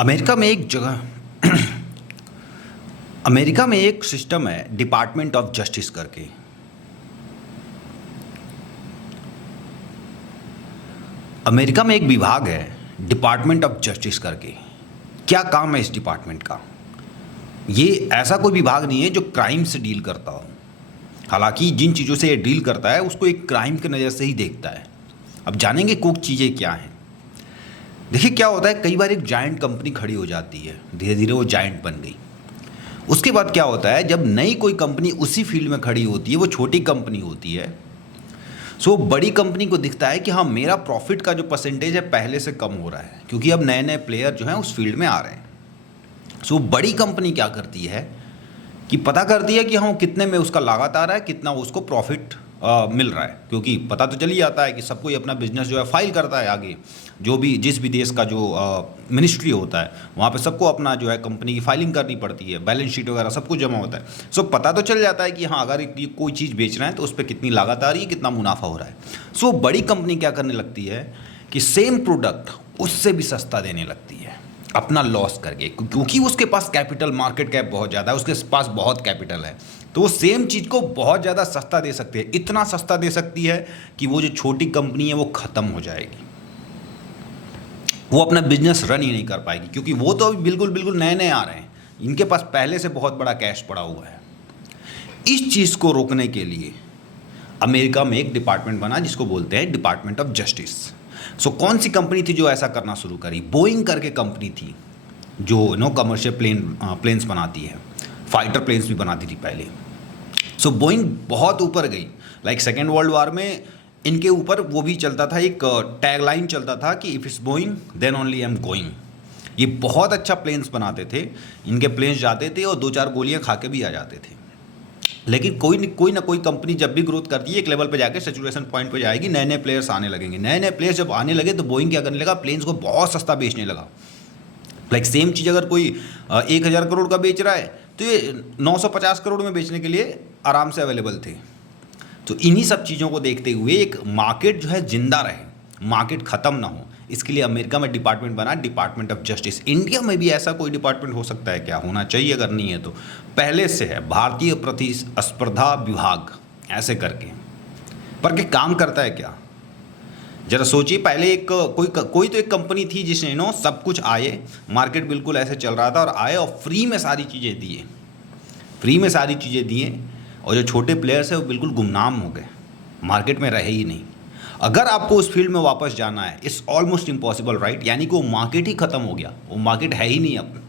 America में एक जगह अमेरिका में एक सिस्टम है डिपार्टमेंट ऑफ जस्टिस करके। अमेरिका में एक विभाग है डिपार्टमेंट ऑफ जस्टिस करके। क्या काम है इस डिपार्टमेंट का? ये ऐसा कोई विभाग नहीं है जो क्राइम से डील करता हो। हालांकि जिन चीज़ों से ये डील करता है उसको एक क्राइम की नज़र से ही देखता है। अब जानेंगे कुछ चीज़ें क्या हैं। देखिए क्या होता है, कई बार एक जायंट कंपनी खड़ी हो जाती है, धीरे धीरे वो जायंट बन गई। उसके बाद क्या होता है, जब नई कोई कंपनी उसी फील्ड में खड़ी होती है, वो छोटी कंपनी होती है, सो बड़ी कंपनी को दिखता है कि हाँ मेरा प्रॉफिट का जो परसेंटेज है पहले से कम हो रहा है, क्योंकि अब नए नए प्लेयर जो हैं उस फील्ड में आ रहे हैं। सो बड़ी कंपनी क्या करती है कि पता करती है कि हाँ कितने में उसका लागत आ रहा है, कितना उसको प्रॉफिट मिल रहा है, क्योंकि पता तो चल ही जाता है कि सब कोई अपना बिजनेस जो है फाइल करता है आगे। जो भी जिस भी देश का जो मिनिस्ट्री होता है वहाँ पे सबको अपना जो है कंपनी की फाइलिंग करनी पड़ती है, बैलेंस शीट वगैरह सब कुछ जमा होता है। सो पता तो चल जाता है कि हाँ अगर ये कोई चीज़ बेच रहे हैं तो उस पर कितनी लागत आ रही है, कितना मुनाफा हो रहा है। सो बड़ी कंपनी क्या करने लगती है कि सेम प्रोडक्ट उससे भी सस्ता देने लगती है अपना लॉस करके, क्योंकि उसके पास कैपिटल, मार्केट कैप बहुत ज़्यादा है, उसके पास बहुत कैपिटल है, तो वो सेम चीज़ को बहुत ज़्यादा सस्ता दे सकती है। इतना सस्ता दे सकती है कि वो जो छोटी कंपनी है वो ख़त्म हो जाएगी, वो अपना बिजनेस रन ही नहीं कर पाएगी, क्योंकि वो तो अभी बिल्कुल बिल्कुल नए नए आ रहे हैं, इनके पास पहले से बहुत बड़ा कैश पड़ा हुआ है। इस चीज़ को रोकने के लिए अमेरिका में एक डिपार्टमेंट बना जिसको बोलते हैं डिपार्टमेंट ऑफ जस्टिस। सो कौन सी कंपनी थी जो ऐसा करना शुरू करी? बोइंग करके कंपनी थी जो कमर्शियल प्लेन्स बनाती है, फाइटर प्लेन्स भी बनाती थी पहले। सो बोइंग बहुत ऊपर गई, लाइक सेकेंड वर्ल्ड वार में इनके ऊपर वो भी चलता था, एक टैगलाइन चलता था कि if it's Boeing then only I am going. ये बहुत अच्छा प्लेन्स बनाते थे, इनके प्लेन्स जाते थे और 2-4 गोलियां खा के भी आ जाते थे। लेकिन कोई ना कोई कंपनी जब भी ग्रोथ करती है एक लेवल पे जाके सैचुरेशन पॉइंट पे जाएगी, नए नए प्लेयर्स आने लगेंगे। नए नए प्लेयर्स जब आने लगे तो बोइंग क्या करने लगा, प्लेन्स को बहुत सस्ता बेचने लगा। लाइक सेम चीज़ अगर कोई 1,000 करोड़ का बेच रहा है तो ये 950 करोड़ में बेचने के लिए आराम से अवेलेबल थे। तो इन्हीं सब चीज़ों को देखते हुए एक मार्केट जो है जिंदा रहे, मार्केट ख़त्म ना हो, इसके लिए अमेरिका में डिपार्टमेंट बना, डिपार्टमेंट ऑफ जस्टिस। इंडिया में भी ऐसा कोई डिपार्टमेंट हो सकता है क्या? होना चाहिए, अगर नहीं है तो पहले से है, भारतीय प्रतिस्पर्धा विभाग ऐसे करके। पर क्या काम करता है क्या? जरा सोचिए, पहले एक कोई तो एक कंपनी थी जिसने सब कुछ आए, मार्केट बिल्कुल ऐसे चल रहा था और आए और फ्री में सारी चीज़ें दिए, फ्री में सारी चीज़ें दिए, और जो छोटे प्लेयर्स हैं वो बिल्कुल गुमनाम हो गए, मार्केट में रहे ही नहीं। अगर आपको उस फील्ड में वापस जाना है, इट्स ऑलमोस्ट इम्पॉसिबल, राइट? यानी कि वो मार्केट ही ख़त्म हो गया, वो मार्केट है ही नहीं अब।